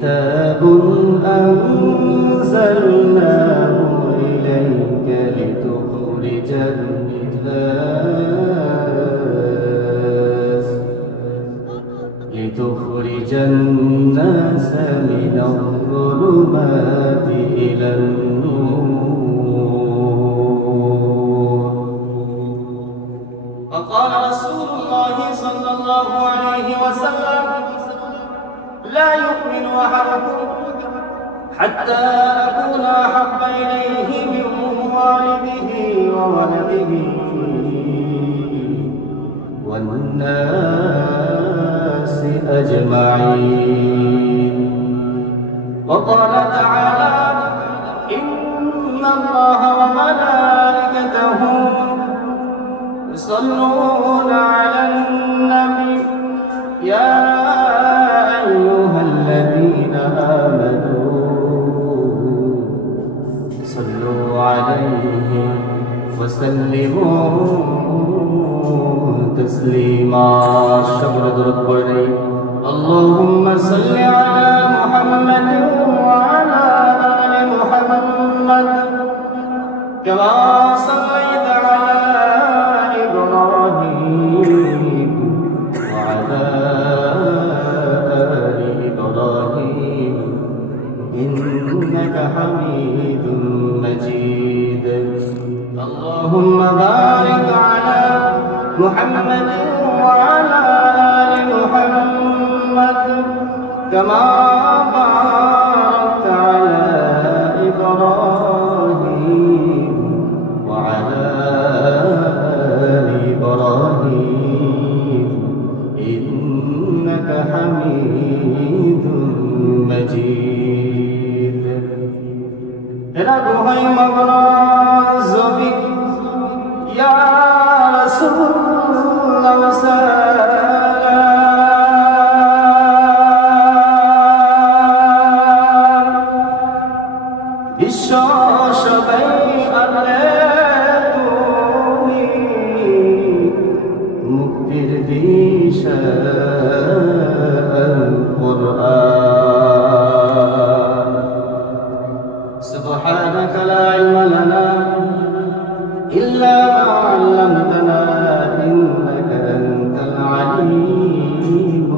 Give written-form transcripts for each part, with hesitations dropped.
كتاب أنزلناه إليك لتخرج الناس من الظلمات إلى النور. وقال رسول الله صلى الله عليه وسلم: لا يؤمن أحدكم حتى أكون أحب إليه من والده وولده والناس أجمعين. وقال تعالى: إن الله وملائكته يصلون على النبي يا أيها الذين آمنوا صلوا عليه وسلموا تسليما. شكر درود পড়ে اللهم صل على محمد وعلى آل محمد كما صليت على إبراهيم وعلى آل إبراهيم إنك حميد مجيد. اللهم بارك على محمد وعلى آل محمد كما باركت على إبراهيم وعلى آل إبراهيم إنك حميد مجيد. رغوي مغراز بك يا رسول الله বিশ্ব সবাই আলে তুমি মুক্তির দিশা القرآن. سبحانك لا علم لنا إلا ما علمتنا إنك أنت العليم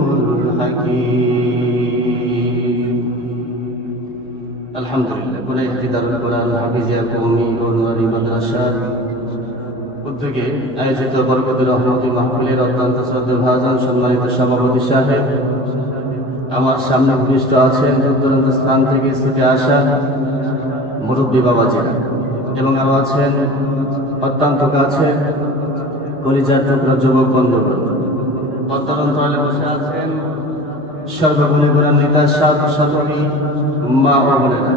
الحكيم. الحمد لله. কুলাই হাফিজাতুল কোরআন হাফিজিয়া কওমি ও নুরানি মাদ্রাসা উদ্যোগে আয়োজিত বরকতুর রহমতি মাহফিলের অত্যন্ত শ্রদ্ধাভাজন সম্মানিত সভাপতি সাহেব, আমার সামনে উপবিষ্ট আছেন দূর দূরান্ত স্থান থেকে ছুটে আসা মুরব্বী বাবাজিরা, এবং আরো আছেন অত্যন্ত কাছে কলিজার টুকরা যুবক বন্ধুগণ। অন্তরালে বসে আছেন সর্বগুণী গুণান্বিতা ছাত্র ছাত্রী মা ও বোনেরা,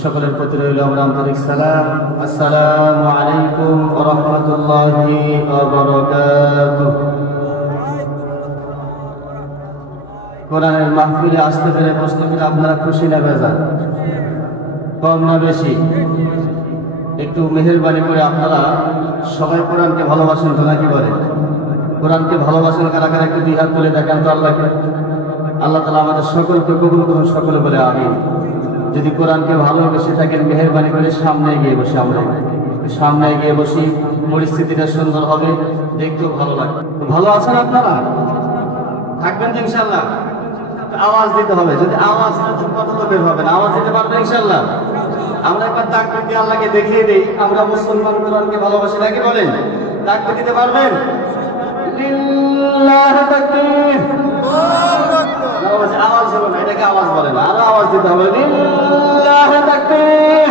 সকলের প্রতি রইল আমার আন্তরিক সালাম। আসসালামু আলাইকুম ওয়া রাহমাতুল্লাহি ওয়া বারাকাতুহু। কোরআনের মাহফিলে আসতে পেরে প্রশ্ন করে আপনারা খুশি না বেজার? কম না বেশি? একটু মেহেরবানি করে আপনারা সবাই কোরআনকে ভালোবাসেন তো নাকি বলেন? কোরআনকে ভালোবাসেন কারা কারা একটু দুই হাত তুলে দেখান তো আল্লাহকে। আল্লাহ তাআলা আমাদের সকলকে কবুল করুন, সকলে বলে আমিন। যদি কোরআনকে ভালোবেসে থাকেন মেহেরবানি করে সামনে এগিয়ে বসে, আমরা সামনে এগিয়ে বসি, পরিস্থিতিটা সুন্দর হবে, দেখতেও ভালো লাগবে। ভালো আছেন আপনারা? থাকবেন তো ইনশাআল্লাহ? আওয়াজ দিতে হবে, যদি আওয়াজ না দেন কথা তো বের হবে না। আওয়াজ দিতে পারবেন ইনশাআল্লাহ? আমরা একবার তাকবীর দিয়ে আল্লাহকে দেখিয়ে দেই আমরা মুসলমান, কোরআনকে ভালোবাসি নাকি বলেন? তাকবীর দিতে পারবেন? লিল্লাহি তাকবীর। আওয়াজ হলো না, এটাকে আওয়াজ বলে না, আরো আওয়াজ দিতে হবে। লিল্লাহি তাকবীর।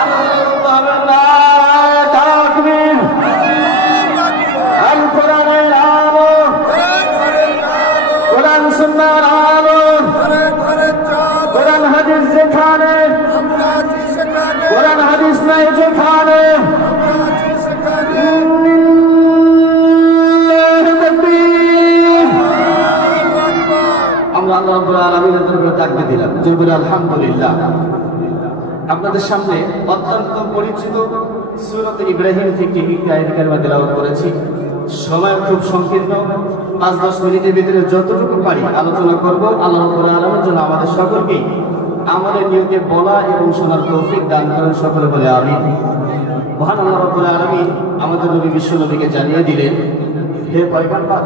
আরো বলতে হবে নারায়ে তাকবীর। আল কোরআনের আলো, কোরআন সুন্নাহর আলো, কোরআন হাদিস যেখানে, কোরআন হাদিস নাই যেখানে, আমরা আল্লাহ রাব্বুল আলামিনের দরবারে তাকবীর দিলাম, জোরে আলহামদুলিল্লাহ। আপনাদের সামনে অত্যন্ত পরিচিত সূরা ইব্রাহিম থেকে একটি আয়াত কারিমা তেলাওয়াত করেছি। সময় খুব সংকীর্ণ, 5-10 মিনিটের ভিতরে যতটুকু পারি আলোচনা করব। আল্লাহ রাব্বুল আলামিন যেন আমাদের সকলকে আমাদের নিয়তে বলা এবং শোনার তৌফিক দান করেন, সকলে বলে আমিন। মহান আল্লাহ রাব্বুল আলামিন আমাদের নবী বিশ্ব নবীকে জানিয়ে দিলেন, হে পয়গম্বর,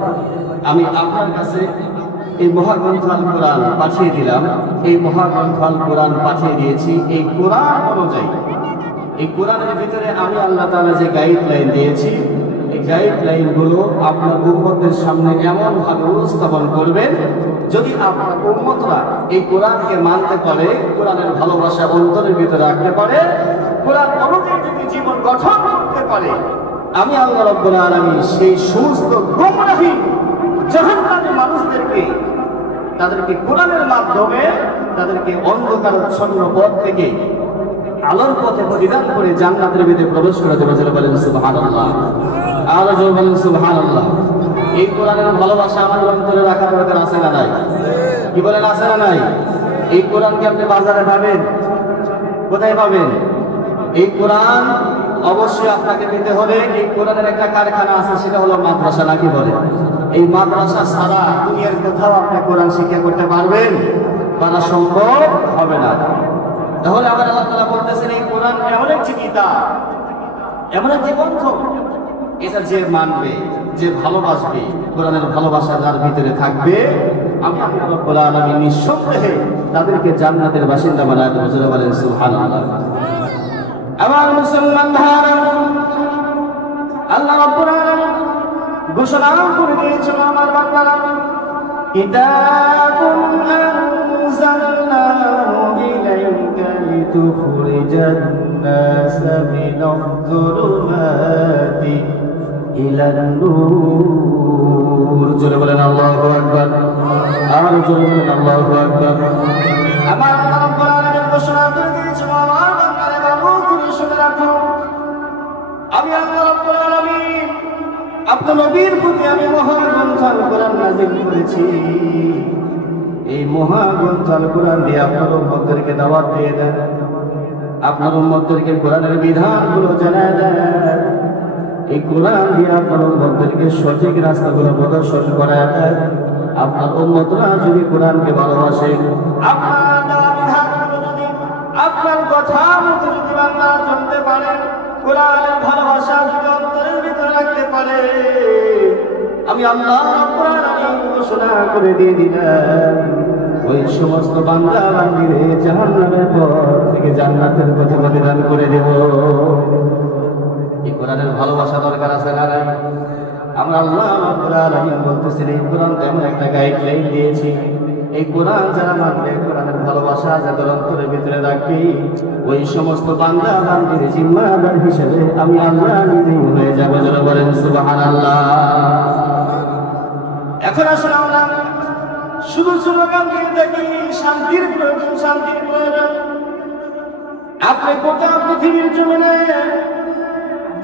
আমি আপনার কাছে এই মহাগ্রন্থ আল কোরআন পাঠিয়ে দিলাম। এই মহাগ্রন্থ আল কোরআন পাঠিয়ে দিয়েছি এই কোরআন অনুযায়ী। এই কোরআনের ভিতরে আমি আল্লাহ তাআলা যে গাইডলাইন দিয়েছি, এই গাইডলাইনগুলো আপনার উম্মতের সামনে এমনভাবে উপস্থাপন করবেন, যদি আপনার উম্মতরা এই কোরআনকে মানতে পারে, কোরআনের ভালোবাসা অন্তরের ভিতরে রাখতে পারে, কোরআন অনুযায়ী যদি জীবন গঠন করতে পারে, আমি আল্লাহ রাব্বুল আলামিন সেই সমস্ত গোমরাহী জাহান্নামী মানুষদেরকে তাদেরকে কোরআনের মাধ্যমে তাদেরকে অন্ধকারাচ্ছন্ন পথ থেকে আলোর পথে প্রতিদান করে জান্নাতের ভিতরে প্রবেশ করে দেবে। বলেন সুবহানাল্লাহ, আর জোরে বলেন সুবহানাল্লাহ। এই কোরআনের ভালোবাসা আমাদের অন্তরে রাখা দরকার, আছে না নাই? কি বলেন, আছে না নাই? এই কোরআনকে আপনি বাজারে পাবেন, কোথায় পাবেন? এই কোরআন অবশ্যই আপনাকে পেতে হলে এই কোরআনের একটা কারখানা আছে, সেটা হলো মাদ্রাসা, নাকি বলে? এই মাদ্রাসা ছাড়া দুনিয়ার কোথাও আপনি কোরআন শিক্ষা করতে পারবেন? পারা সম্ভব হবে না। তাহলে আবার আল্লাহ তাআলা বলতেছেন, এই কোরআন এমন একটি কিতাব, এমন একটি গ্রন্থ, এটা যে মানবে, যে ভালোবাসবে, কোরআনের ভালোবাসা যার ভিতরে থাকবে, আমি আল্লাহ রাব্বুল আলামিন নিঃসন্দেহে তাদেরকে জান্নাতের বাসিন্দা বানায় দেব। জোরে বলেন সুবহানাল্লাহ। আমার মুসলমান ভাইরা, আল্লাহ রাব্বুল আলামিন ঘোষণা করে দিয়েছেন, আমার বান্দারা, কিতাবুন আনজালনাহু ইলাইকা লিতুখরিজান নাসা মিনাজ-যুলুমাতি ইলান নূর। জোরে বলেন আল্লাহু আকবার, আর জোরে বলেন আল্লাহু আকবার। আমার আল্লাহ রাব্বুল আলামিন ঘোষণা করে দিয়েছেন, আমার বান্দারা ভালো করে শুনে রাখো, আমি আল্লাহ রাব্বুল আলামিন আপনার নবীর প্রতি আমি মহাগ্রন্থ আল কোরআন নাযিল করেছি। এই মহাগ্রন্থ আল কোরআন দিয়ে আপনার উম্মতদেরকে দাওয়াত দিয়ে দেন, আপনার উম্মতদেরকে কোরআনের বিধানগুলো জানায় দেন। এই কোরআন দিয়ে আপনার উম্মতদেরকে সঠিক রাস্তাগুলো প্রদর্শন করায় দেন। আপনার উম্মতরা যদি কোরআনকে ভালোবাসে, আপনার দেওয়া বিধানগুলো যদি, আপনার কথা মতো যদি বান্দারা চলতে পারে, কোরআনের ভালোবাসা যদি অন্তরের ভিতরে রাখতে পারে, আমি আল্লাহ রাব্বুল আলামিন ঘোষণা করে দিয়ে দিলাম, ওই সমস্ত বান্দা বান্দীরে জাহান্নামের পথ থেকে জান্নাতের পথে প্রতিদান করে দেব। এই কোরআনের ভালোবাসা দরকার, আছে না নাই? আমরা আল্লাহ রাব্বুল আলামিন বলতেছেন, এই কোরআন এমন একটা গাইডলাইন দিয়েছি, এই কোরআন যারা মানবে, কোরআনের ভালোবাসা যাদের অন্তরের ভিতরে রাখবে, ওই সমস্ত বান্দা বান্দির জিম্মাদার হিসেবে আমি আল্লাহ নিজেই হয়ে যাবো। যারা বলেন সুবহানাল্লাহ। এখন আসলে আমরা শুধু স্লোগান দিয়ে থাকি, শান্তির প্রয়োজন, শান্তির প্রয়োজন। আপনি গোটা পৃথিবীর জমিনে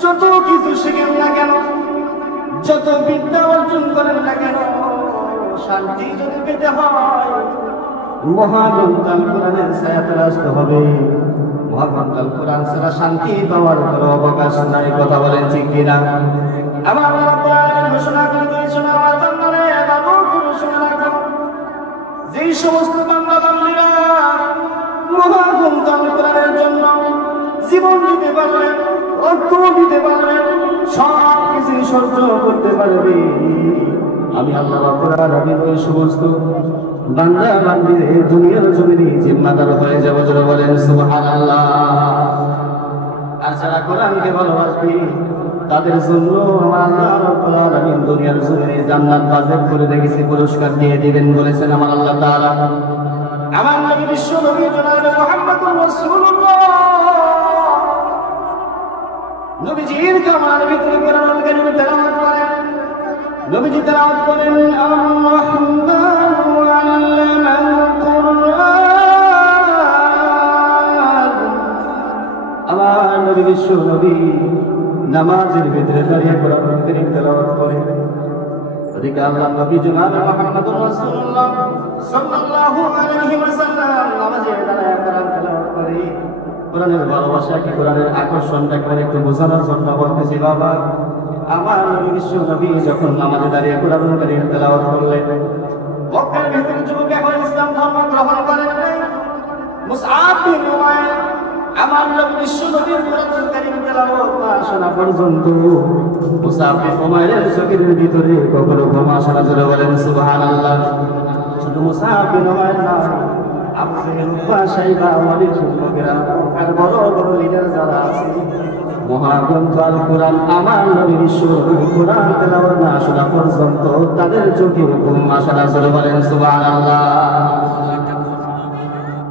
যত কিছু শিখেন না কেন, যত বিদ্যা অর্জন করেন না কেন, শান্তি যদি পেতে হয় মহাগ্রন্থ আল কোরআনের ছায়াতে আসতে হবে। মহাগ্রন্থ আল কোরআন ছাড়া শান্তি পাওয়ার কোনো অবকাশ নাই। কথা বলেন ঠিক কিনা? আমার আল্লাহ রাব্বুল আলামিন ঘোষণা করে দিয়েছেন, আমার বান্দারা ভালো করে শুনে রাখো, যেই সমস্ত বান্দা বান্দীরা মহাগ্রন্থ আল কোরআনের জন্য জীবন দিতে পারবে, অর্থ দিতে পারবে, সব কিছু সহ্য করতে পারবে, আমি আল্লাহ রাব্বুল আলামিন ওই সমস্ত বান্দা বান্দীর দুনিয়ার জমিনে জিম্মাদার হয়ে যাব। যারা বলেন সুবহানাল্লাহ। আর যারা কোরআনকে ভালোবাসবে, তাদের জন্য আমার আল্লাহ রাব্বুল আলামিন দুনিয়ার জমিনে জান্নাত বাজেট করে রেখেছে, পুরস্কার দিয়ে দিবেন বলেছেন আমার আল্লাহ তাআলা। আমার নবী বিশ্ব নবী জনাব মুহাম্মদুর রাসূলুল্লাহ নবীজির কামার ভিতরে কোরআন কারীম তেলাওয়াত করেন। নবীজি তেলাওয়াত করেন, আর-রাহমানু আল্লামাল কুরআন। আমার নবী বিশ্ব নবী নামাজের ভিতরে দাঁড়িয়ে কোরআন কারীম তেলাওয়াত করেন। ওদিকে আল্লাহ নবী জনাব মুহাম্মদুর রাসূলুল্লাহ সাল্লাল্লাহু আলাইহি ওয়াসাল্লাম নামাজে দাঁড়িয়ে কোরআন তেলাওয়াত করে। কোরআনের ভালোবাসা কি, কোরআনের আকর্ষণটা একটু বোঝানোর জন্য বলতেছি বাবা। আমার নবী বিশ্ব নবী যখন নামাজে দাঁড়িয়ে কোরআন কারীম তেলাওয়াত করলেন, মক্কার ভিতরে যুবক এখন ইসলাম ধর্ম গ্রহণ করেন নাই। মুসআব বিন উমাইর আমার নবী বিশ্ব নবীর কোরআন কারীম তেলাওয়াত না শোনা পর্যন্ত মুসআব বিন উমাইরের চোখের ভিতরে কখনো ঘুম আসে না। জোরে বলেন সুবহানাল্লাহ। শুধু মুসআব বিন উমাইর না, আবু জেহেল, উতবা, শাইবা, ওয়ালিদ বিন মুগীরা, মক্কার বড় বড় লিডার যারা আছে, মহাগ্রন্থ আল কোরআন আমার নবী বিশ্ব নবীর কোরআন তেলাওয়াত না শোনা পর্যন্ত তাদের চোখে ঘুম আসে না। জোরে বলেন সুবহানাল্লাহ।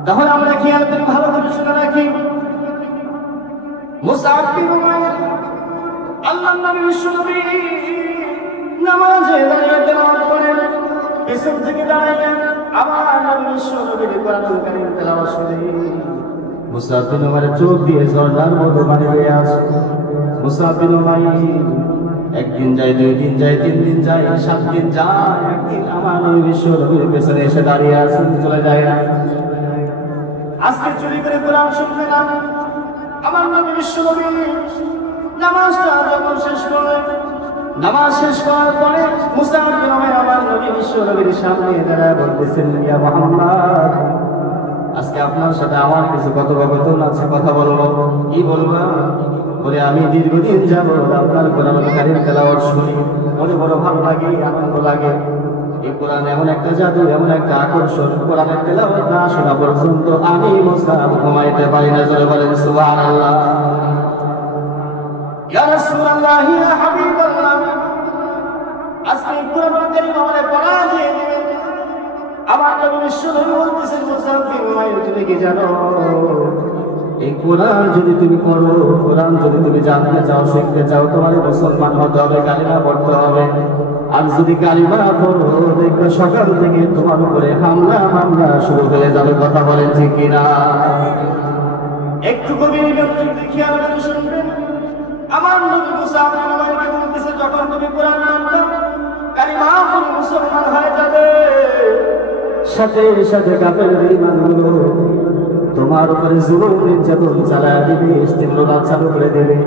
তাহলে আমরা খেয়াল করি, ভালো করে শুনে রাখি, মুসআব বিন উমাইর আল্লাহর নবী বিশ্ব নবী নামাজে দাঁড়িয়ে তেলাওয়াত করেন, পিছন থেকে দাঁড়াইয়া আমার নবী বিশ্ব নবীর কোরআন কারীম তেলাওয়াত শুনে মুসআব বিন উমাইরের চোখ দিয়ে ঝর্ণার মতো পানি বেয়ে আসে। মুসআব বিন উমাইর একদিন যায়, 2 দিন যায়, 3 দিন যায়, 7 দিন যায়, একদিন আমার নবী বিশ্ব নবীর পেছনে এসে দাঁড়িয়ে আছে, চলে যায় না। আজকে চুরি করে কোরআন শুনবে না। আমার নবী বিশ্ব নবী নামাজটা যখন শেষ করে, নামাজ শেষ করার পরে মুসআব বিন উমাইর আমার নবী বিশ্ব নবীর সামনে দাঁড়ায় বলতেছেন, ইয়া মুহাম্মদ, আজকে আপনার সাথে আমার কিছু কথোপকথন আছে, কথা বলবো। কি বলবো? বলে, আমি দীর্ঘদিন যাবত আপনার কোরআন কারীম তেলাওয়াত শুনি, মনে বড় ভালো লাগে, আনন্দ লাগে। এই কোরআন এমন একটা জাদু, এমন একটা আকর্ষণ, কোরআনের তেলাওয়াত না শোনা পর্যন্ত আমি মুসআব ঘুমাইতে পারি না। জোরে বলেন সুবহানাল্লাহ। ইয়া রাসূলুল্লাহ, ইয়া হাবিবাল্লাহ, আজকে কোরআন কারীম আমারে পড়ায় দিবেন। আমার নবী বিশ্ব নবী বলতেছেন, মুসআব বিন উমাইর, তুমি কি জানো এই কোরআন যদি তুমি পড়ো, কোরআন যদি তুমি জানতে চাও, শিখতে চাও, তোমার মুসলমান হতে হবে, কালিমা পড়তে হবে। আর যদি কালিমা পড়ো, দেখবে সকাল থেকে তোমার উপরে হামলা মামলা শুরু হয়ে যাবে। কথা বলেন ঠিক কিনা? একটু গভীর খেয়াল করে শুনবেন। আমার নবী মুসআব বিন উমাইরকে বলতেছে, যখন তুমি কোরআন মানবে, কালিমা পড়ে মুসলমান হয়ে যাবে, সাথে সাথে কাফের বেঈমানগুলো তোমার উপরে জুলুম নির্যাতন চালায় দিবে, ইস্তেমরা চালু করে দেবে।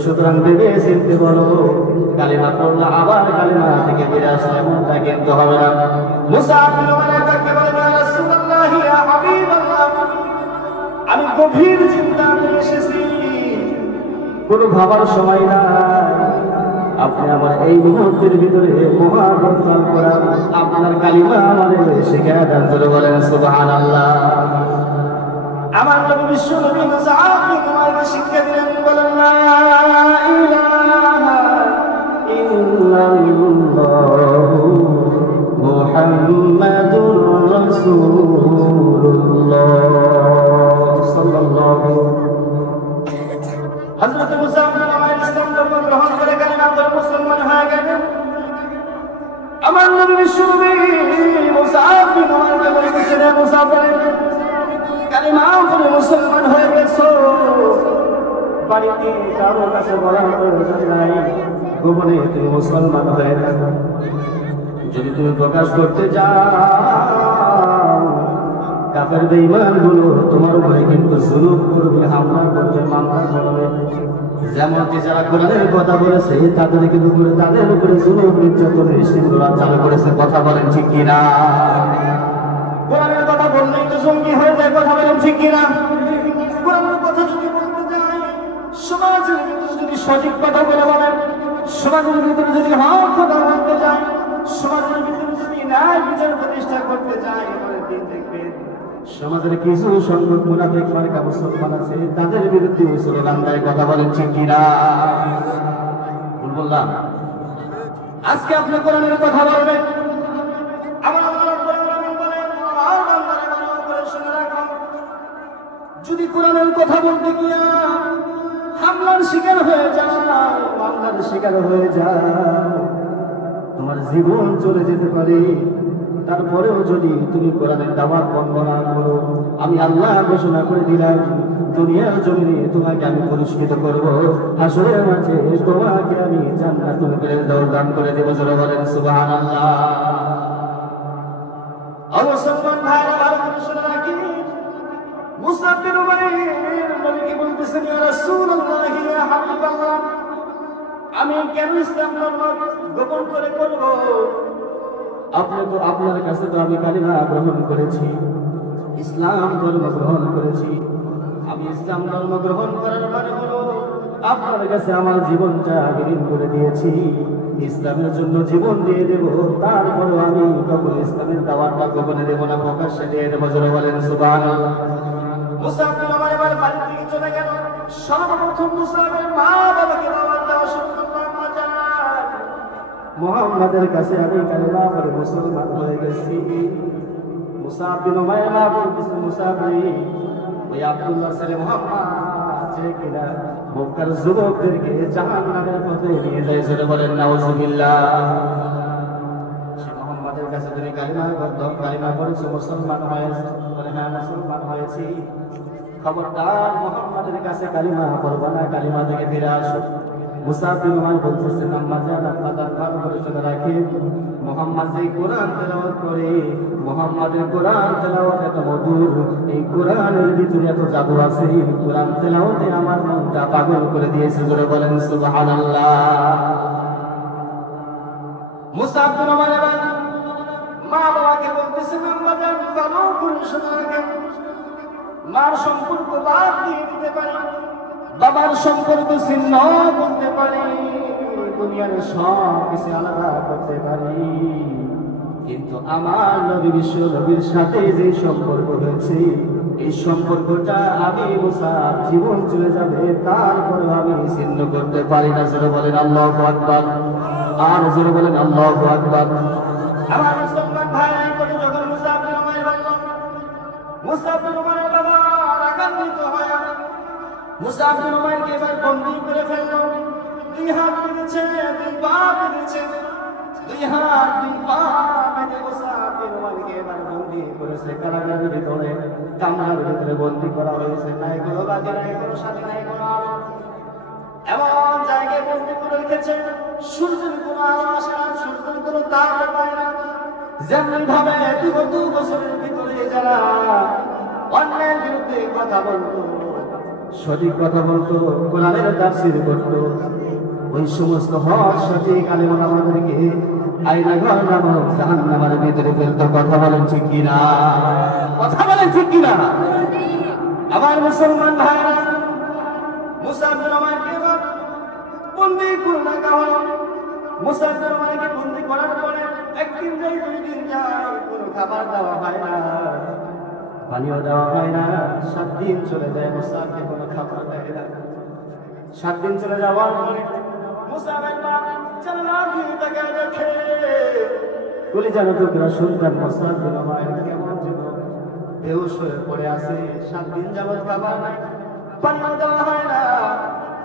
সুতরাং ভেবে চিনতে বলো, কালিমা পড়লে আবার কালিমা থেকে ফিরে আসলে এমনটা কিন্তু হবে না। মুসআব বিন উমাইর তাকে বলে, ইয়া রাসূলুল্লাহ, ইয়া হাবিবাল্লাহ, আমি গভীর চিন্তা করে এসেছি, কোনো ভাবার সময় না। আপনি আমার এই মুহূর্তের ভিতরে মহাগ্রন্থ আল কোরআন আপনার কালিমা আমাদের শিখায় দেন। জোরে বলেন সুবহানাল্লাহ। আমার নবী বিশ্ব নবী মুসআব বিন উমাইরকে শিক্ষা দিলেন, বলেন, লা ইলাহা ইল্লাল্লাহু মুহাম্মাদুর রাসূলুল্লাহ সাল্লাল্লাহু। হযরত মুসআব বিন উমাইর ইসলাম ধর্ম গ্রহণ করে কালিমা পড়ে মুসলমান হয়ে গেলেন। আমার নবী বিশ্ব নবী মুসআব বিন উমাইরকে বলেছেন, মুসআব, কালিমা পড়ে মুসলমান হয়ে গেছো, বাড়িতে কারো কাছে বলার প্রয়োজন নাই, গোপনে তুমি মুসলমান হয়ে থাকো। যদি তুমি প্রকাশ করতে যাও, কাফের বেঈমানগুলো তোমার উপরে কিন্তু জুলুম করবে, হামলা করবে, মামলা করবে। যেমন কি যারা কোরআনের কথা বলেছে তাদের কিন্তু তাদের উপরে জুলুম নির্যাতনের ইস্তেমরা চালু করেছে। কথা বলেন ঠিক কিনা? কোরআনের কথা বললেই তো জঙ্গি হয়ে যায়। কথা বলেন ঠিক কিনা? কোরআনের কথা যদি বলতে যাই, সমাজের ভিতরে যদি সঠিক কথা বলে বলেন, সমাজের ভিতরে যদি হক কথা বলতে যায়, সমাজের ভিতরে যদি ন্যায় বিচার প্রতিষ্ঠা করতে যায়, এবারে দিন দেখবেন সমাজের কিছু সংখ্যক মুনাফিক মার্কা মুসলমান আছে, তাদের বিরুদ্ধে স্লোগান দেয়। কথা বলেন ঠিক কিনা? বললাম আজকে আপনি কোরআনের কথা বলবেন, আমার যদি কোরআনের কথা বলতে গিয়া হামলার শিকার হয়ে যায়, মামলার শিকার হয়ে যায়, তোমার জীবন চলে যেতে পারে। তারপরেও যদি তুমি কোরআনের দাওয়াত বন্ধ না করো, আমি আল্লাহ ঘোষণা করে দিলাম, দুনিয়ার জমিনে তোমাকে আমি পুরস্কৃত করব, হাসরের মাঝে তোমাকে আমি জান্নাতুল ফেরদাউস দান করে দেব। জোরে বলেন সুবহানাল্লাহ। মুসলমান ভাইরা ভালো করে শুনে রাখি, মুসআব বিন উমাইর নবীকে বলতেছেন, ইয়া রাসূলুল্লাহ, ইয়া হাবিবাল্লাহ, আমি কেন ইসলাম ধর্ম গোপন করে করব? আপনার কাছে তো আমি কালিমা গ্রহণ করেছি, ইসলাম ধর্ম গ্রহণ করেছি। আমি ইসলাম ধর্ম গ্রহণ করার মানে হলো আপনার কাছে আমার জীবনটা বিলীন করে দিয়েছি, ইসলামের জন্য জীবন দিয়ে দেব। তারপরও আমি কখনো ইসলামের দাওয়াতটা গোপনে দেব না, প্রকাশ্যে দিয়ে দেবো। জোরে বলেন সুবহানাল্লাহ। মুসাব বিন উমাইর এবার বাড়ি থেকে চলে গেল। সর্বপ্রথম মুসাবের মা বাবাকে দাওয়াত দেওয়া শুরু করলো। আম্মা জান, মুহাম্মাদের কাছে আমি কালিমা পড়ে মুসলমান হয়ে গেছি। মুসাব বিন উমাইর মা বলতেছে, মুসাব রে, ওই আব্দুল্লাহ ছেলে মুহাম্মদ আছে কিনা মক্কার যুবকদেরকে জাহান্নামের পথে নিয়ে যায়। জোরে বলেন নাউজুবিল্লাহ। সে মুহাম্মাদের কাছে তুমি কালিমা পড়েছো, মুসলমান হয়েছে? বলে হ্যাঁ, মুসলমান হয়েছি। খবরদার মুহাম্মাদের কাছে কালিমা পড়বা না, কালিমা থেকে ফিরে আসো। মুসাব বিন উমাইর বলতেছেন, আম্মা জান, আপনার ভালো করে শুনে রাখেন, মুহাম্মদ যে কোরআন তেলাওয়াত করে, মুহাম্মাদের কোরআন তেলাওয়াত এত মধুর, এই কোরআনের ভিতরে এত জাদু আছে, কোরআন তেলাওয়াতে আমার মনটা পাগল করে দিয়েছে। জোরে বলেন সুবহানাল্লাহ। মুসাব বিন উমাইর মা বাবাকে বলতেছেন, আম্মা জান, ভালো করে শুনে রাখেন, মার সম্পর্ক বাদ দিয়ে দিতে পারি, বাবার সম্পর্ক ছিন্ন করতে পারি, দুনিয়ার সব কিছু আলাদা করতে পারি, কিন্তু আমার নবী বিশ্ব নবীর সাথে যে সম্পর্ক হয়েছে, এই সম্পর্কটা আমি মুসাব জীবন চলে যাবে তারপরে আমি ছিন্ন করতে পারি না। জোরে বলেন আল্লাহু আকবার। আর জোরে বলেন আল্লাহু আকবার। আমার মুসলমান ভাই, করে যখন মুসাব বিন উমাইর বলল, মুসাব বিন উমাইর বাবা রাগান্বিত হয়, মুসাব বিন উমাইরকে এবার বন্দী করে ফেলল। দুই হাত বেঁধেছে, দুই পা বেঁধেছে, দুই হাত দুই পা বেঁধে মুসাব বিন উমাইরকে এবার বন্দী করেছে কারাগারের ভিতরে, কামরার ভিতরে বন্দী করা হয়েছে। নাই কোনো বাজে, নাই কোনো সাথে, নাই কোনো আলো, এমন জায়গায় বন্দী করে রেখেছে সূর্যের কোনো আলো আসে না, সূর্যের কোনো তাপ পায় না। যেমন ভাবে বিগত বছরের ভিতরে যারা অন্যায়ের বিরুদ্ধে কথা বলতো, সঠিক কথা বলতো, কোরআনের তাফসীর করতো, ওই সমস্ত হক সঠিক আলেম আমাদেরকে আয়নাঘর নামক জাহান্নামের ভিতরে ফেলতো। কথা বলেন ঠিক কিনা? কথা বলেন ঠিক কিনা? আমার মুসলমান ভাইরা, মুসাব বিন উমাইরকে বন্দী করে রাখা হলো। মুসাব বিন উমাইরকে বন্দী করার পরে একদিন যাই, দুই দিন যায়, কোনো খাবার দেওয়া হয় না, পানিও দেওয়া হয় না। 7 দিন চলে যায়, মুসাবকে কোনো খাবার দেয় না। 7 দিন চলে যাওয়ার পরে মুসাবের মা জানালা দিয়ে তাকায় দেখে, কলিজার টুকরা সন্তান মুসাব বিন উমাইর কেমন যেন বেহুশ হয়ে পড়ে আছে। 7 দিন যাবত খাবার নাই, পানিও দেওয়া হয় না।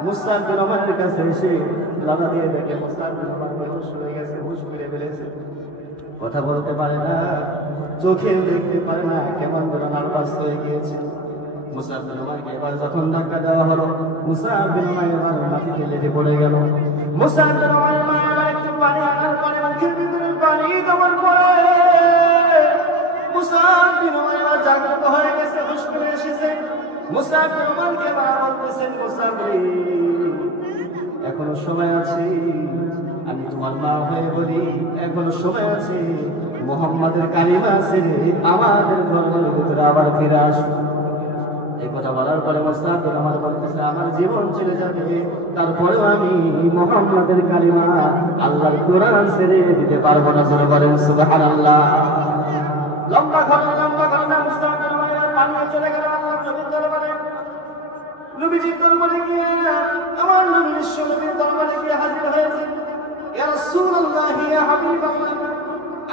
মুসাব বিন উমাইরের কাছে এসে লালা দিয়ে দেখে মুসাব বিন উমাইর বেহুশ হয়ে গেছে, হুঁশ ফিরে ফেলেছে, কথা বলতে পারে না, চোখে দেখতে পারে না, কেমন যেন নার্ভাস হয়ে গিয়েছে। মুসাব বিন উমাইরকে এবার যখন ধাক্কা দেওয়া হলো, মুসাব বিন উমাইর মাটিতে লেগে পড়ে গেল। মুসাব বিন উমাইর মা একটু পানি আনার পরে মুখের ভিতরে পানি দেওয়ার পরে মুসাব বিন উমাইর জাগ্রত হয়ে গেছে, হুঁশ ফিরে এসেছে। মুসাব বিন উমাইরকে মা বলতেছেন, মুসাব রে, এখনো সময় আছে, আমি তোমার মা হয়ে বলি, এখনো সময় আছে, মুহাম্মাদের কালিমা ছেড়ে আমাদের ধর্মের ভিতরে আবার ফিরে আসো। এই কথা বলার পরে মুসাব বিন উমাইর বলতেছে, আমার জীবন চলে যাবে, তারপরেও আমি মুহাম্মাদের কালিমা, আল্লাহর কোরআন ছেড়ে দিতে পারবো না। জোরে বলেন সুবহানাল্লাহ। লম্বা ঘটনা মুসাব বিন উমাইর পানি চলে গেল আল্লাহর নবীর দরবারে। নবীজির দরবারে গিয়ে আমার নবী বিশ্ব নবীর দরবারে গিয়ে হাজির হয়েছে। ইয়া রাসূলুল্লাহ, ইয়া হাবিবাল্লাহ,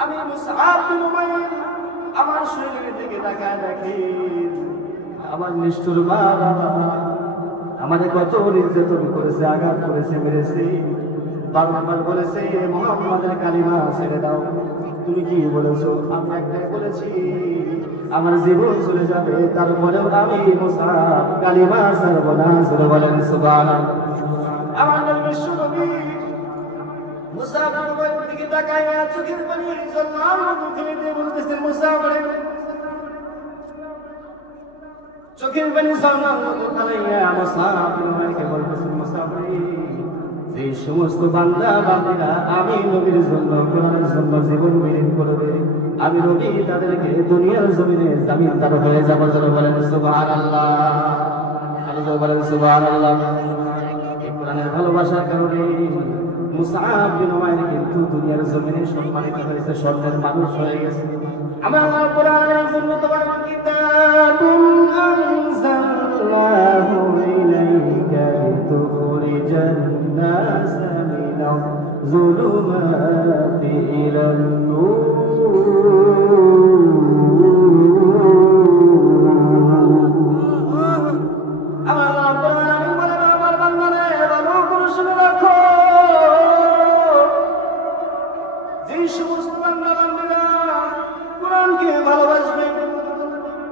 আমি মুসাব বিন উমাইর, আমার শরীরের দিকে তাকায় দেখেন, আমার নিষ্ঠুর মা বাবা আমাদের কত নির্যাতন করেছে, আঘাত করেছে, মেরেছে, বারবার বলেছে মুহাম্মাদের কালিমা ছেড়ে দাও। তুমি কি বলেছো? আমি একটাই বলেছি, আমার জীবন চলে যাবে, তারপরেও আমি মুসাব কালিমা ছাড়বো না। জোরে বলেন সুবহানাল্লাহ। আমার নবী বিশ্ব নবী মুসাব বিন উমাইরের দিকে তাকায় চোখের পানি ঝরনার মতো ফেলে দিয়ে বলতেছেন, মুসাব রে, চোখের পানি ঝরনার মতো ফেলাইয়া মুসাব বিন উমাইরকে বলতেছেন, মুসাব রে, যে সমস্ত বান্দা বান্দীরা আমি নবীর জন্য কোরআনের জন্য জীবন বিলীন করবে, আমি নবী তাদেরকে দুনিয়ার জমিনে জামিনদার হয়ে যাবো। যারা বলেন সুবহানাল্লাহ, আরো বলেন সুবহানাল্লাহ। এই কোরআনের ভালোবাসার কারণে মুসআব বিন উমাইর কিন্তু দুনিয়ার জমিনে সম্মানিত হয়েছে, স্বর্ণের মানুষ হয়ে গেছে। আমার আল্লাহ কোরআনের জন্য তোমার কিতাবুন আনজালনাহু ইলাইকা লিতুখরিজান নাস মিনাজ যুলুমাতি ইলান নূর। আমার আল্লাহ কোরআন বলেন, আমার বান্দারে ভালো করে শুনে রাখো, যে সমস্ত বান্দা বান্দীরা কোরআনকে ভালোবাসবে,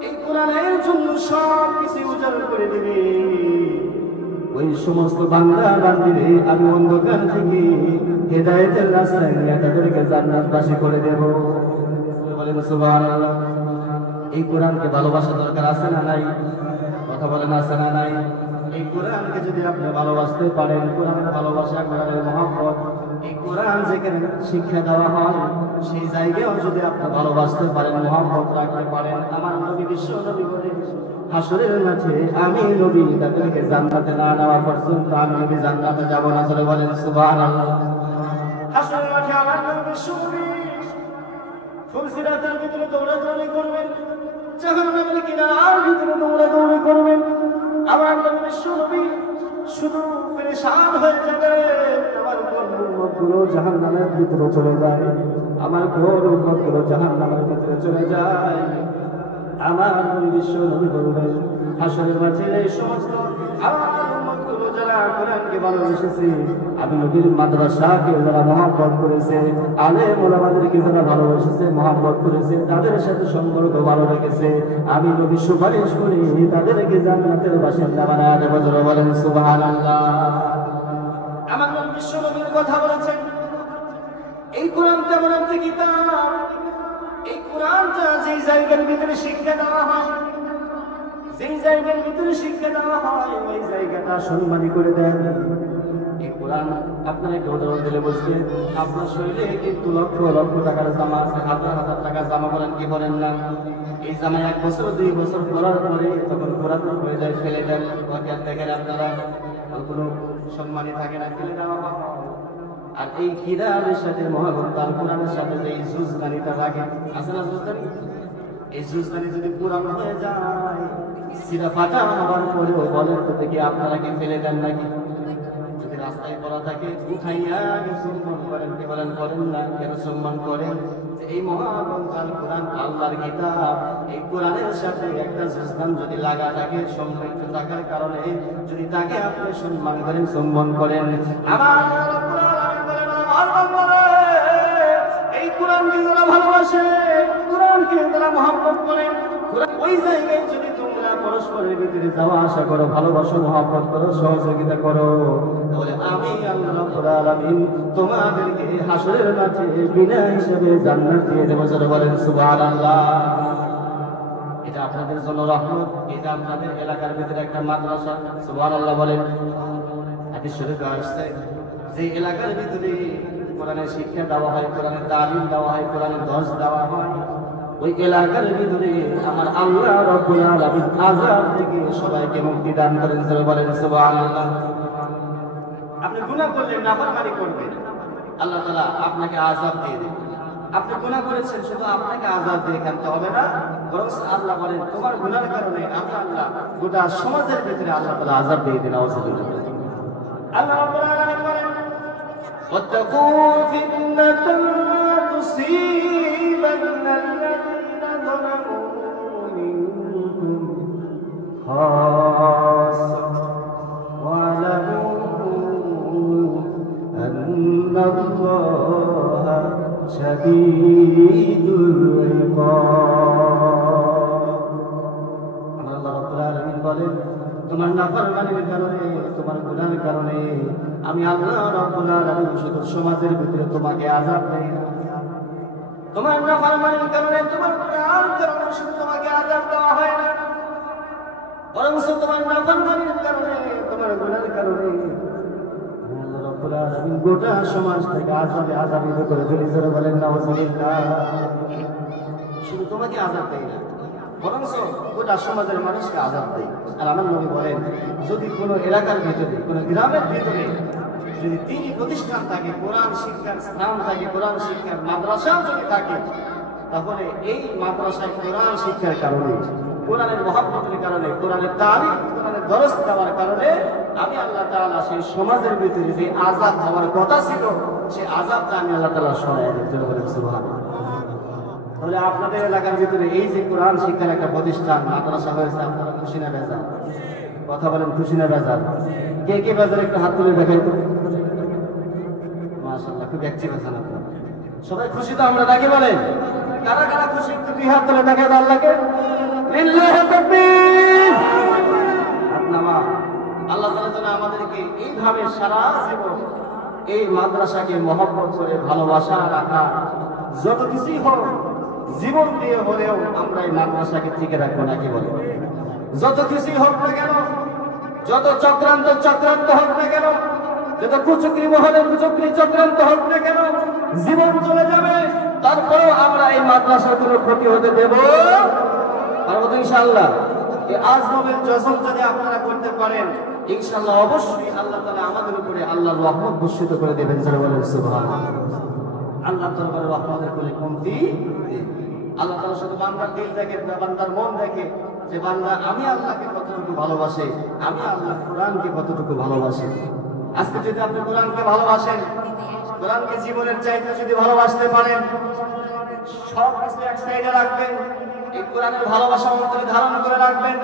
এই কোরআনের জন্য সব কিছু উজাড় করে দিবে, ওই সমস্ত বান্দা বান্দীরে আমি অন্ধকার থেকে হেদায়েতের রাস্তায় নিয়ে তাদেরকে জান্নাতবাসী করে দেব। বলেন সুবহানাল্লাহ। এই কোরআনকে ভালোবাসা দরকার আছে না নাই? কথা বলেন আছে না নাই? এই কোরআনকে যদি আপনি ভালোবাসতে পারেন, কোরআনের ভালোবাসা, কোরআনের মহব্বত, এই কোরআন যেখানে শিক্ষা দেওয়া হয় সেই জায়গায়ও যদি আপনি ভালোবাসতে পারেন, মহব্বত রাখতে পারেন, আমার নবী বিশ্ব নবী বলে হাসরের মাঠে আমি নবী তাদেরকে জান্নাতে না নেওয়া পর্যন্ত আমি নবী জান্নাতে যাব না। চলে বলেন সুবহানাল্লাহ। হাসরের মাঠে আমার নবী বিশ্ব নবী ফুলসিরাতের ভিতরে দৌড়াদৌড়ি করবেন, জাহান্নামের কিনারার ভিতরে দৌড়াদৌড়ি করবেন। আমার নবী বিশ্ব নবী শুধু পেরেশান হয়ে যাবে, আমার উম্মতগুলো জাহান্নামের ভিতরে চলে যায়, আমার ঘোর উম্মতগুলো জাহান্নামের ভিতরে চলে যায়। আমার নবী বিশ্ব নবী বলবেন, হাসরের মাঠে এই সমস্ত আমার উম্মতগুলো যারা কোরআনকে ভালোবেসেছে, আমি নবীর মাদ্রাসাকে যারা মহব্বত করেছে, আলেম ওলামাদেরকে যারা ভালোবেসেছে, মহব্বত করেছে, তাদের সাথে সম্পর্ক ভালো রেখেছে, আমি নবী সুপারিশ করি তাদেরকে জান্নাতের বাসিন্দা বানায় দেব। যারা বলেন সুবহানাল্লাহ। আমার নবী বিশ্ব নবীর কথা বলেছেন, এই কোরআন তেমন একটি কিতাব, এই কোরআনটা যেই জায়গার ভিতরে শিক্ষা দেওয়া হয়, যেই জায়গার ভিতরে শিক্ষা দেওয়া হয় ওই জায়গাটা সম্মানী করে দেন। এই কোরআন আপনার একটা উদাহরণ দিলে বলছে, আপনার শরীরে কিন্তু লক্ষ লক্ষ টাকার জামা আছে, হাজার হাজার টাকার জামা পরেন কি করেন না, এই জামা 1 বছর 2 বছর পরার পরে তখন পুরাতন হয়ে যায়, ফেলে দেন। দেখেন আপনারা কোনো সম্মানী থাকে না, ফেলে দেওয়া হয়। আর এই কিতাবের সাথে মহাগ্রন্থ আল কোরআনের সাথে যে এই জুজদানিটা লাগে, আছে না জুজদানি, এই জুজদানি যদি পুরানো হয়ে যায়, সিরা ফাটা হওয়ার পরেও বলেন তো দেখি আপনারা কি ফেলে দেন নাকি? যদি রাস্তায় পড়া থাকে উঠাইয়া সম্মান করেন, কি বলেন? করেন না। কেন সম্মান করেন? এই মহাগ্রন্থ আল কোরআন আল্লাহর কিতাব, এই কোরআনের সাথে একটা জুজদান যদি লাগা থাকে, সম্মানিত থাকার কারণে যদি তাকে আপনি সম্মান করেন, সম্মান করেন। আমার এই কোরআনকে যারা ভালোবাসে, কোরআনকে যারা মহব্বত করে, ওই জায়গায় যদি তোমরা পরস্পরের ভিতরে যাওয়া আসা করো, ভালোবাসো, মহব্বত করো, সহযোগিতা করো, তাহলে আমি আল্লাহ রাব্বুল আলামিন তোমাদেরকে হাসরের মাঠে বিনা হিসাবে জান্নাত দিয়ে দেব। যারা বলেন সুবহানাল্লাহ। এটা আপনাদের জন্য রহমত, এটা আপনাদের এলাকার ভিতরে একটা মাদ্রাসা। সুবহানাল্লাহ বলেন। হাদিস শরীফে আসছে, যে এলাকার ভিতরে কোরআনের শিক্ষা দেওয়া হয়, কোরআনের তালিম দেওয়া হয়, কোরআনের দর্স দেওয়া হয়, ওই এলাকার ভিতরে আমার আল্লাহ রাব্বুল আলামিন আযাব থেকে সবাইকে মুক্তি দান করেন। যারা বলেন সুবহানাল্লাহ। আপনি গুনাহ করলেন, নাফরমানি করবেন, আল্লাহ তাআলা আপনাকে আযাব দিয়ে দেবেন। আপনি গুনাহ করেছেন, শুধু আপনাকে আযাব দিয়ে খেলতে হবে না, বরং আল্লাহ বলেন তোমার গুনাহের কারণে আমি আল্লাহ গোটা সমাজের ভিতরে আল্লাহ তাআলা আযাব দিয়ে দেন। আউযুবিল্লাহ। আল্লাহ রাব্বুল আলামিন বলেন, واتقوا فتنة لا تصيبن الذين ظلموا منكم خاصة واعلموا أن الله شديد العقاب। আল্লাহ রাব্বুল আলামিন বলেন, তোমার নাফরমানির কারণে, তোমার গুনাহের কারণে আমি আল্লাহ রাব্বুল আলামিন শুধু সমাজের ভিতরে তোমাকে আযাব দেই না। তোমার নাফরমানির কারণে, তোমার গুনাহের কারণে শুধু তোমাকে আযাব দেওয়া হয় না, বরং তোমার নাফরমানির কারণে, তোমার গুনাহের কারণে আল্লাহ রাব্বুল গোটা সমাজ থেকে আযাবে আযাবিত করে দিল। জোরে বলেন নাউযুবিল্লাহ। শুধু তোমাকে আযাব দেয় না, বরং গোটা সমাজের মানুষকে আযাব দেয়। আর আমার নবী বলেন, যদি কোনো এলাকার ভিতরে, কোনো গ্রামের ভিতরে যদি তিনটি প্রতিষ্ঠান থাকে, কোরআন শিক্ষার স্থান থাকে, কোরআন শিক্ষার মাদ্রাসা যদি থাকে, তাহলে এই মাদ্রাসায় কোরআন শিক্ষার কারণে, কোরআনের মহব্বতের কারণে, কোরআনের তালিম, কোরআনের দরস দেওয়ার কারণে আমি আল্লাহ তাআলা সেই সমাজের ভিতরে যে আযাব হওয়ার কথা ছিল, সেই আযাবটা আমি আল্লাহ তাআলা সরাই দিতে বলেন সুবহানাল্লাহ। তাহলে আপনাদের এলাকার ভিতরে এই যে কোরআন শিক্ষার একটা প্রতিষ্ঠান মাদ্রাসা হয়েছে, আপনারা খুশি না বেজার? কথা বলেন, খুশি না বেজার? কে কে বেজার একটু হাত তুলে দেখাই তো। মাশাআল্লাহ, খুব অ্যাক্টিভ আছেন আপনারা সবাই। খুশি তো আমরা নাকি বলেন? কারা কারা খুশি একটু দুই হাত তুলে দেখাই আল্লাহকে। লিল্লাহি তাকবীর। আপনারা আল্লাহ তাআলা যেন আমাদেরকে এইভাবে সারা জীবন এই মাদ্রাসাকে মহব্বত করে ভালোবাসা রাখা, যত কিছুই হোক জীবন দিয়ে হলেও আমরা এই মাদ্রাসাকে টিকে রাখবো নাকি বলে? যত কিছুই হোক না কেন, যত চক্রান্ত হোক না কেন, যত কুচক্রি মহলে কুচক্রি চক্রান্ত হোক না কেন, জীবন চলে যাবে, তারপরেও আমরা এই মাদ্রাসার কোনো ক্ষতি হতে দেব পারবো তো ইনশাআল্লাহ। এই আজমের জসম যদি আপনারা করতে পারেন, ইনশাআল্লাহ অবশ্যই আল্লাহ তাআলা আমাদের উপরে আল্লাহর রহমত বর্ষিত করে দেবেন। যারা বলেন সুবহানাল্লাহ। আল্লাহ দরবারে রহমতের কোনো কমতি নেই। আল্লাহ তাআলা শুধু বান্দার দিল দেখে, বান্দার মন দেখে, যে বান্দা আমি আল্লাহকে কতটুকু ভালোবাসে, আমি আল্লাহ কোরআনকে কতটুকু ভালোবাসি। আজকে যদি আপনি কোরআনকে ভালোবাসেন, কোরআনকে জীবনের চাইতে যদি ভালোবাসতে পারেন, সব কিছু এক সাইডে রাখবেন, এই কোরআনের ভালোবাসা অন্তরে ধারণ করে রাখবেন।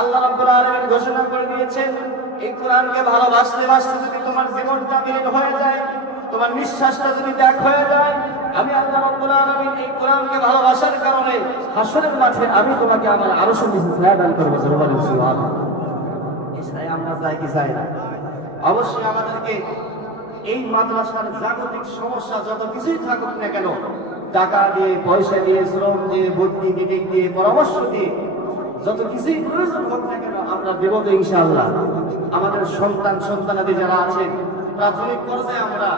আল্লাহ রাব্বুল আলামিন ঘোষণা করে দিয়েছেন, এই কোরআনকে ভালোবাসতে বাসতে যদি তোমার জীবনটা বিলীন হয়ে যায়, তোমার নিঃশ্বাসটা যদি ত্যাগ হয়ে যায়, আমি আল্লাহ রাব্বুল আলামিন এই কোরআনকে ভালোবাসার কারণে হাসরের মাঠে আমি তোমাকে আমার আরশের নিচে ছায়া দান করব। সুবহানাল্লাহ। এই ছায়া আমরা চাই কি চাই না? অবশ্যই আমাদেরকে এই মাদ্রাসার জাগতিক সমস্যা যত কিছুই থাকুক না কেন, টাকা দিয়ে, পয়সা দিয়ে, শ্রম দিয়ে, বুদ্ধি বিবেক দিয়ে, পরামর্শ দিয়ে যত কিছুই প্রয়োজন হোক না কেন আমরা দেব তো ইনশাআল্লাহ। আমাদের সন্তানাদি যারা আছে, প্রাথমিক পর্যায়ে আমরা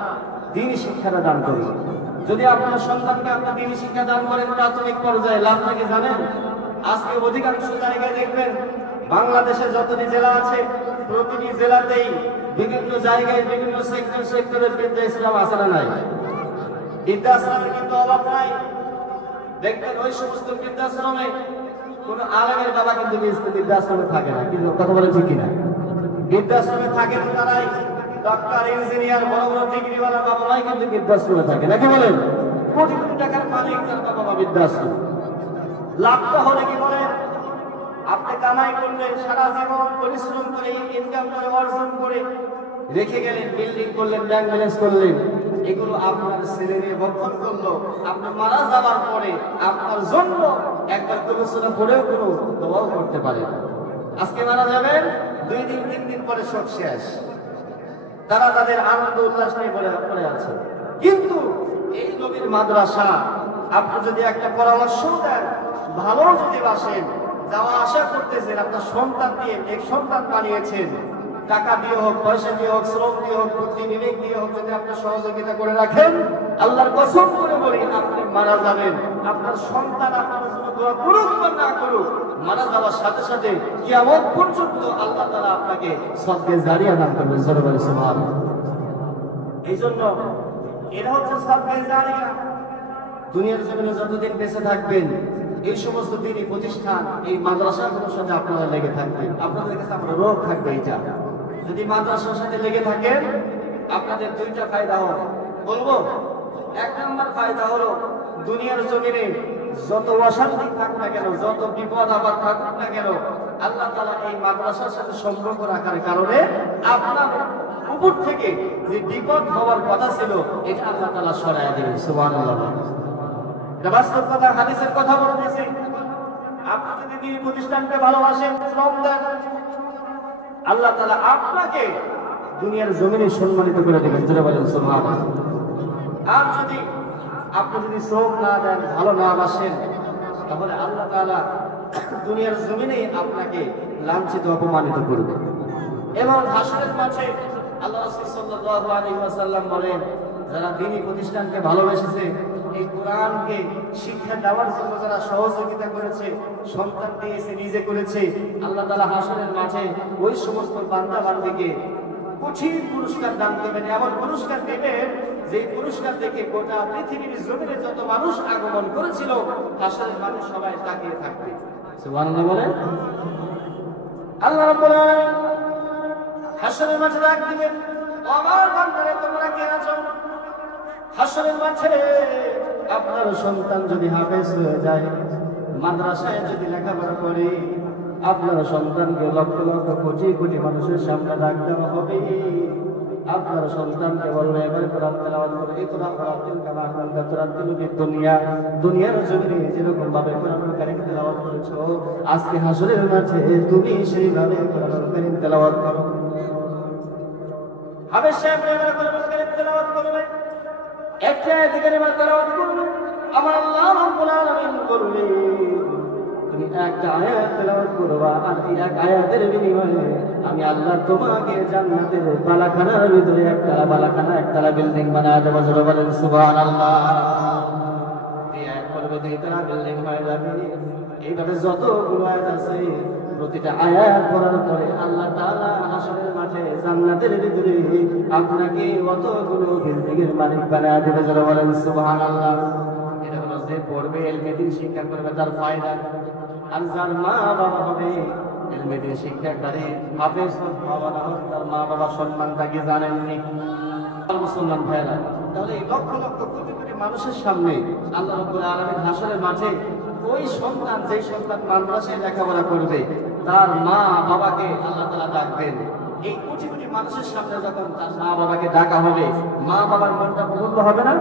দ্বীনি শিক্ষাটা দান করি। যদি আপনার সন্তানকে আপনি দ্বীনি শিক্ষা দান করেন প্রাথমিক পর্যায়ে, লাভ নাকি জানেন? আজকে অধিকাংশ জায়গায় দেখবেন, বাংলাদেশে যতটি জেলা আছে, প্রতিটি জেলাতেই বিভিন্ন জায়গায় বিভিন্ন সেক্টরের বৃদ্ধাশ্রম আছে না নাই? বৃদ্ধাশ্রমের কিন্তু অভাব নাই। দেখবেন ওই সমস্ত বৃদ্ধাশ্রমে কোন আলেমের বাবা কিন্তু বৃদ্ধাশ্রমে থাকে না। কিন্তু কথা বলে ঠিক কিনা? বৃদ্ধাশ্রমে থাকে তো তারাই ডক্টর, ইঞ্জিনিয়ার, বড় বড় ডিগ্রিওয়ালা বাবা মাই কিন্তু বৃদ্ধাশ্রমে থাকে নাকি বলেন? কোটি কোটি টাকার মালিক তার বাবা মা বৃদ্ধাশ্রম। লাভটা হলে কি বলেন? আপনি কামাই করলেন, সারা জীবন পরিশ্রম করে ইনকাম করে অর্জন করে রেখে গেলেন, বিল্ডিং করলেন, ব্যাংক ব্যালেন্স করলেন, এগুলো আপনার ছেলে নিয়ে বক্ষণ করলো। আপনি মারা যাওয়ার পরে আপনার জন্য একবার গবেষণা করেও কোনো দোয়াও করতে পারে। আজকে মারা যাবেন, 2 দিন 3 দিন পরে সব শেষ। তারা তাদের আনন্দ উল্লাস নিয়ে পড়ে আছে। কিন্তু এই নবীর মাদ্রাসা আপনি যদি একটা পরামর্শ দেন, ভালো যদি বাসেন, যাওয়া আশা করতেছেন, আপনার সন্তান দিয়ে এক সন্তান বানিয়েছেন, টাকা দিয়ে হোক, পয়সা দিয়ে হোক, শ্রম দিয়ে হোক, বুদ্ধি বিবেক দিয়ে হোক, যদি আপনি সহযোগিতা করে রাখেন, আল্লাহর কসম করে বলি আপনি মারা যাবেন, আপনার সন্তান আপনার জন্য দোয়া করুক বা না করুক, মারা যাওয়ার সাথে সাথে কিয়ামত পর্যন্ত আল্লাহ তাআলা আপনাকে সদকা জারিয়া দান করবেন। সুবহানাল্লাহ। এই জন্য এটা হচ্ছে সদকা জারিয়া। দুনিয়ার জমিনে যতদিন বেঁচে থাকবেন, এই সমস্ত দিনই প্রতিষ্ঠান, এই মাদ্রাসাগুলোর সাথে আপনারা লেগে থাকবেন। আপনাদের কাছে আমরা রোগ থাকবে। এইটা যদি মাদ্রাসার সাথে লেগে থাকেন, আপনাদের 2টা ফায়দা হবে বলবো। 1 নম্বর ফায়দা হলো, দুনিয়ার জমিনে যত অশান্তি থাক না কেন, যত বিপদ আপদ থাকুক না কেন, আল্লাহ তাআলা এই মাদ্রাসার সাথে সম্পর্ক রাখার কারণে আপনার উপর থেকে যে বিপদ হওয়ার কথা ছিল, এটা আল্লাহ তাআলা সরাইয়া দিবেন। সুবহানাল্লাহ। এটা বাস্তব কথা, হাদিসের কথা বলতেছি। আপনি যদি দিনী প্রতিষ্ঠানকে ভালোবাসেন, শ্রম দেন, আল্লাহ তাআলা আপনাকে দুনিয়ার জমিনে সম্মানিত করে দেবেন। যারা বলেন সুবহানাল্লাহ। আর যদি আপনি শ্রম না দেন, ভালো না বাসেন, তাহলে আল্লাহ তাআলা দুনিয়ার জমিনে আপনাকে লাঞ্ছিত, অপমানিত করবে। এবং হাসরের মাঠে আল্লাহ রাসূল সাল্লাল্লাহু আলাইহি ওয়াসাল্লাম বলেন, যারা দ্বীনি প্রতিষ্ঠানকে ভালোবেসেছে, এই কোরআনকে শিক্ষা দেওয়ার জন্য যারা সহযোগিতা করেছে, সন্তান দিয়েছে, নিজে করেছে, আল্লাহ তাআলা হাসরের মাঠে ওই সমস্ত বান্দা বান্দীকে কঠিন পুরস্কার দান করবেন। এমন পুরস্কার দেবেন যে পুরস্কার দেখে গোটা পৃথিবীর জমিনে যত মানুষ আগমন করেছিল, হাসরের মাঠে সবাই তাকিয়ে থাকবে। সুবহানাল্লাহ বলেন। আল্লাহ রাব্বুল আলামিন হাসরের মাঠে ডাক দিবেন, আমার বান্দারা তোমরা কে আছো? হাসরের মাঠে আপনার সন্তান যদি হাফেজ হয়ে যায়, মাদ্রাসায় যদি লেখাপড়া করে, আপনার সন্তানকে লক্ষ লক্ষ কোটি কোটি মানুষের সামনে ডাক দেওয়া হবে। আপনার সন্তানকে বলবে, এবারে কোরআন তেলাওয়াত করে, এই কোরআন তেলাওয়াত কামা আনকা কোরআন তেলাওয়াত দুনিয়ার জমিনে যেরকম ভাবে কোরআন কারীম তেলাওয়াত করেছো, আজকে হাসরের মাঠে তুমি সেইভাবে কোরআন কারীম তেলাওয়াত করো। হাফেজ সাহেব এবারে কোরআন কারীম তেলাওয়াত করবে, একটা আয়াত কারিমা তেলাওয়াত করবে, আমার আল্লাহ রাব্বুল আলামিন বলবে, তুমি একটা আয়াত তেলাওয়াত করবা, আর এই এক আয়াতের বিনিময়ে আমি আল্লাহ তোমাকে জান্নাতের বালাখানার ভিতরে একতলা বালাখানা, একতলা বিল্ডিং বানায় দেব। জোরে বলেন সুবহানাল্লাহ। এই আয়াত পড়বে, দুইতলা বিল্ডিং হয়ে যাবে। এইভাবে যতগুলো আয়াত আছে, প্রতিটা আয়াত পড়ার পরে আল্লাহ তাআলা হাসরের মাঠে জান্নাতের ভিতরে আপনাকে কতগুলো বিল্ডিং এর মালিক বানায় দেবে। জোরে বলেন সুবহানাল্লাহ। এটা হলো যে পড়বে, ইলমে দ্বীন শিক্ষা করবে, তার ফায়দা। আর যার মা বাবা হবে, ইলমে দ্বীন শিক্ষাকারী হাফেজ বাবা না হোক, তার মা বাবার সম্মান তাকে জানেননি। মুসলমান ভাইরা, তাহলে এই লক্ষ লক্ষ কোটি কোটি মানুষের সামনে আল্লাহ রাব্বুল আলামিন হাসরের মাঠে ওই সন্তান, যেই সন্তান মাদ্রাসায় লেখাপড়া করবে, তার মা বাবাকে আল্লাহ তাআলা ডাকবেন। এই কোটি কোটি মানুষের সামনে যখন তার মা বাবাকে ডাকা হবে, মা বাবার মনটা প্রফুল্ল হবে না?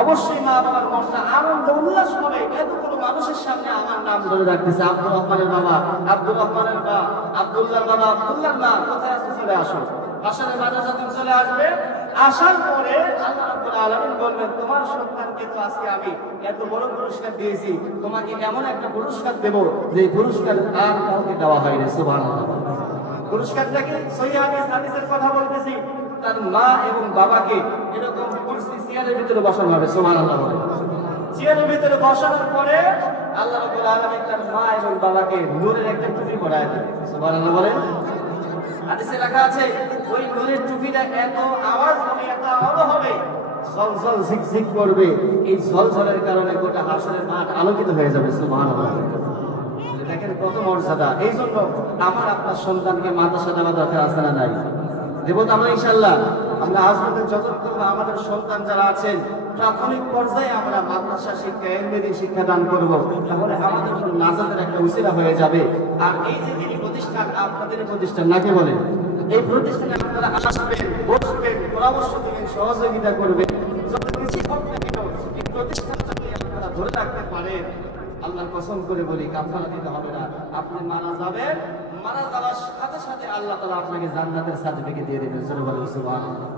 অবশ্যই মা বাবার মনটা আনন্দ উল্লাস হবে। এতগুলো মানুষের সামনে আমার নাম ধরে রাখতেছে, আব্দুর রহমানের বাবা, আব্দুর রহমানের মা, আব্দুল্লাহর বাবা, আব্দুল্লাহর মা, কোথায় আছে? চলে আসো। হাসরের মাঠে যখন চলে আসবে, আসার পরে আল্লাহ রাব্বুল আলামিন বলবেন, তোমার সন্তানকে তো আজকে আমি এত বড় পুরস্কার দিয়েছি, তোমাকে এমন একটা পুরস্কার দেব যে পুরস্কার আর কাউকে দেওয়া হয়নি। সুবহানাল্লাহ। পুরস্কারটা কি? সহিহ হাদিসের কথা বলতেছি। তার মা এবং বাবাকে এরকম কুরসি চেয়ারের ভিতরে বসানো হবে। সুবহানাল্লাহ বলে। চেয়ারের ভিতরে বসানোর পরে আল্লাহ রাব্বুল আলামিন তার মা এবং বাবাকে নূরের একটা টুপি পরায় দেবে। সুবহানাল্লাহ বলে। হাদিসে লেখা আছে, ওই নূরের টুপিটা এত আওয়াজ হবে, এত আলো হবে, ঝলঝল ঝিকঝিক করবে। এই ঝলঝলের কারণে গোটা হাসরের মাঠ আলোকিত হয়ে যাবে। সুবহানাল্লাহ। দেখেন কত মর্যাদা। এই জন্য আমার আপনার সন্তানকে মাদ্রাসা দেওয়া দরকার আছে না নাই? দেব তো আমরা ইনশাআল্লাহ। আমরা আজ পর্যন্ত যতটুকু আমাদের সন্তান যারা আছেন, প্রাথমিক পর্যায়ে আমরা মাদ্রাসা শিক্ষা, ইলমে দ্বীন শিক্ষা দান করব, তাহলে আমাদের জন্য নাজাতের একটা উসিলা হয়ে যাবে। আর এই যে দ্বীনি প্রতিষ্ঠান, আপনাদের প্রতিষ্ঠান নাকি বলেন, এই প্রতিষ্ঠানে আপনারা আসবেন, বসবেন, পরামর্শ দিবেন, সহযোগিতা করবেন, যত কিছু হোক না কেন, এই প্রতিষ্ঠান যদি আপনারা ধরে রাখতে পারেন, আল্লাহর কসম করে বলি, কাফারা দিতে হবে না। আপনি মারা যাবেন, মারা যাওয়ার সাথে সাথে আল্লাহ তাআলা আপনাকে জান্নাতের সার্টিফিকেট দিয়ে দেবেন। সুবহানাল্লাহ।